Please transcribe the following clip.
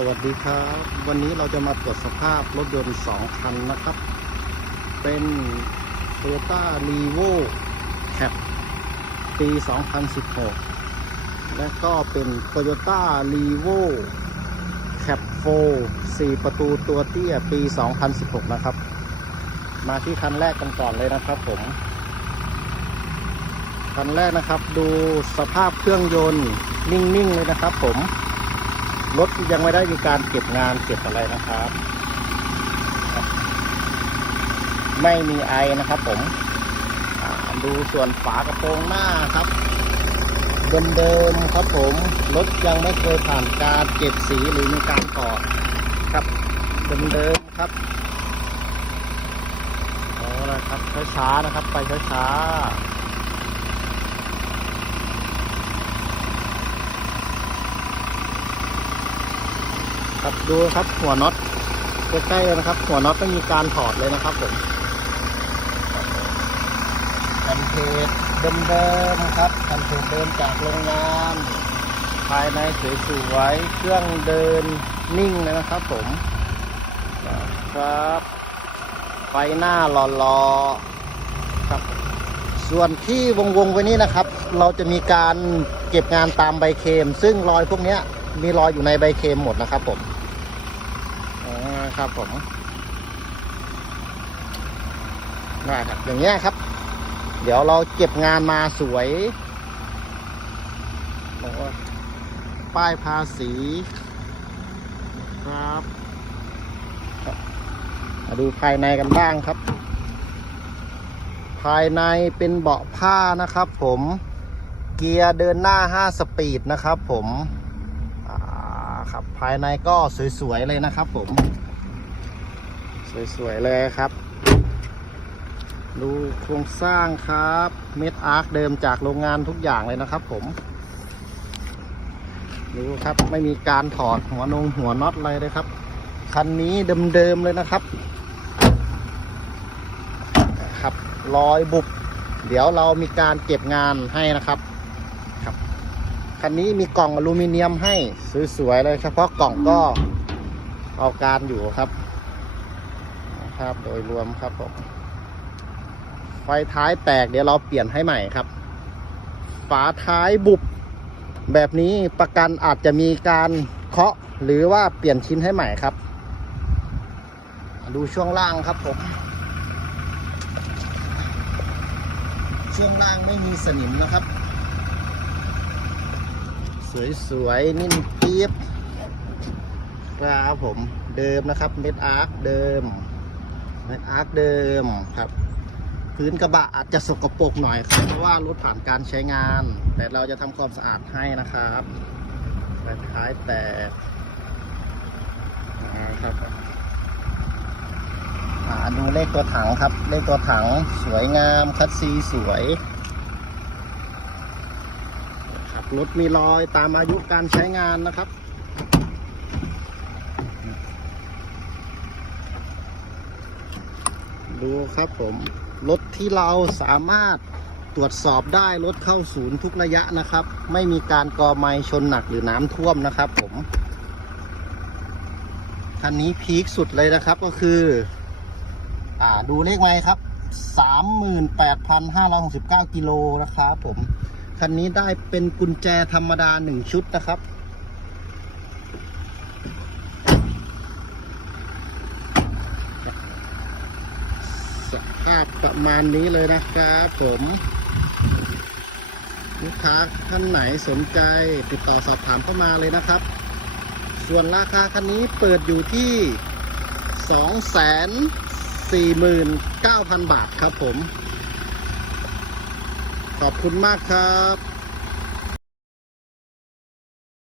สวัสดีครับ วันนี้เราจะมาตรวจสภาพรถยนต์ 2 คันนะครับ เป็น Toyota r e v o Cap ปี 2016 และก็เป็น Toyota r e v o Cap 4 4 ประตูตัวเตี้ย ปี 2016 นะครับ มาที่คันแรกกันก่อนเลยนะครับผม คันแรกนะครับดูสภาพเครื่องยนต์นิ่ง ๆ เลยนะครับผม รถยังไม่ได้มีการเก็บงานเก็บอะไรนะครับ ไม่มีไอนะครับผมดูส่วนฝากระโปรงหน้าครับเดิมๆครับผมรถยังไม่เคยผ่านการเก็บสีหรือมีการต่อดครับเดิมๆครับเอาละครับช้าๆนะครับ ไปช้าๆ ครับดูครับหัวน็อตใกล้ๆเลยนะครับ หัวน็อตไม่มีการถอดเลยนะครับผมแผ่นเพจเดิมๆครับแผ่นเพจเดิมจากโรงงานภายในสวยๆเครื่องเดินนิ่งเลยนะครับ ผมครับไฟหน้าหล่อๆครับ ส่วนที่วงๆไว้นี้นะครับ เราจะมีการเก็บงานตามใบเคม ซึ่งรอยพวกเนี้ย มีรอยอยู่ในใบเคมหมดนะครับผมอ๋อครับผมได้ครับอย่างเงี้ยครับ เดี๋ยวเราเก็บงานมาสวยบอกว่าป้ายภาษีครับมาดูภายในกันบ้างครับ ภายในเป็นเบาะผ้านะครับผม เกียร์เดินหน้า 5 สปีดนะครับผม ครับภายในก็สวยๆเลยนะครับผม สวยๆเลยครับ ดูโครงสร้างครับเม็ดอาร์คเดิมจากโรงงานทุกอย่างเลยนะครับผมดูครับไม่มีการถอดหัวนงหัวน็อตอะไรเลยครับ คันนี้เดิมๆเลยนะครับ ครับรอยบุบเดี๋ยวเรามีการเก็บงานให้นะครับครับ คันนี้มีกล่องอลูมิเนียมให้สวยๆเลย เฉพาะกล่องก็เอาการอยู่ครับนะครับโดยรวมครับผมไฟท้ายแตกเดี๋ยวเราเปลี่ยนให้ใหม่ครับ ฝาท้ายบุบ แบบนี้ประกันอาจจะมีการเคาะหรือว่าเปลี่ยนชิ้นให้ใหม่ครับ ดูช่วงล่างครับผมช่วงล่างไม่มีสนิมนะครับ สวยๆ นิ่มเปียบครับผมเดิมนะครับ เม็ดอาร์คเดิม เม็ดอาร์คเดิมครับ พื้นกระบะอาจจะสกปรกหน่อยครับเพราะว่ารถผ่านการใช้งาน แต่เราจะทำความสะอาดให้นะครับไฟท้ายแตกนะครับอ่าดูเลขตัวถังครับ เลขตัวถังสวยงามคัดซีสวย รถมีรอยตามอายุการใช้งานนะครับ ดูครับผม รถที่เราสามารถตรวจสอบได้รถเข้าศูนย์ทุกระยะนะครับ ไม่มีการกอไม้ชนหนักหรือน้ำท่วมนะครับผมคันนี้พีคสุดเลยนะครับก็คือ อ่าดูเลขไม้ครับ 38,569 กิโลนะครับผม คันนี้ได้เป็นกุญแจธรรมดาหนึ่งชุดนะครับ สภาพประมาณนี้เลยนะครับผมลูกค้าท่านไหนสนใจติดต่อสอบถามเข้ามาเลยนะครับ ส่วนราคาคันนี้เปิดอยู่ที่ 249,000 บาทครับผม ขอบคุณมากครับ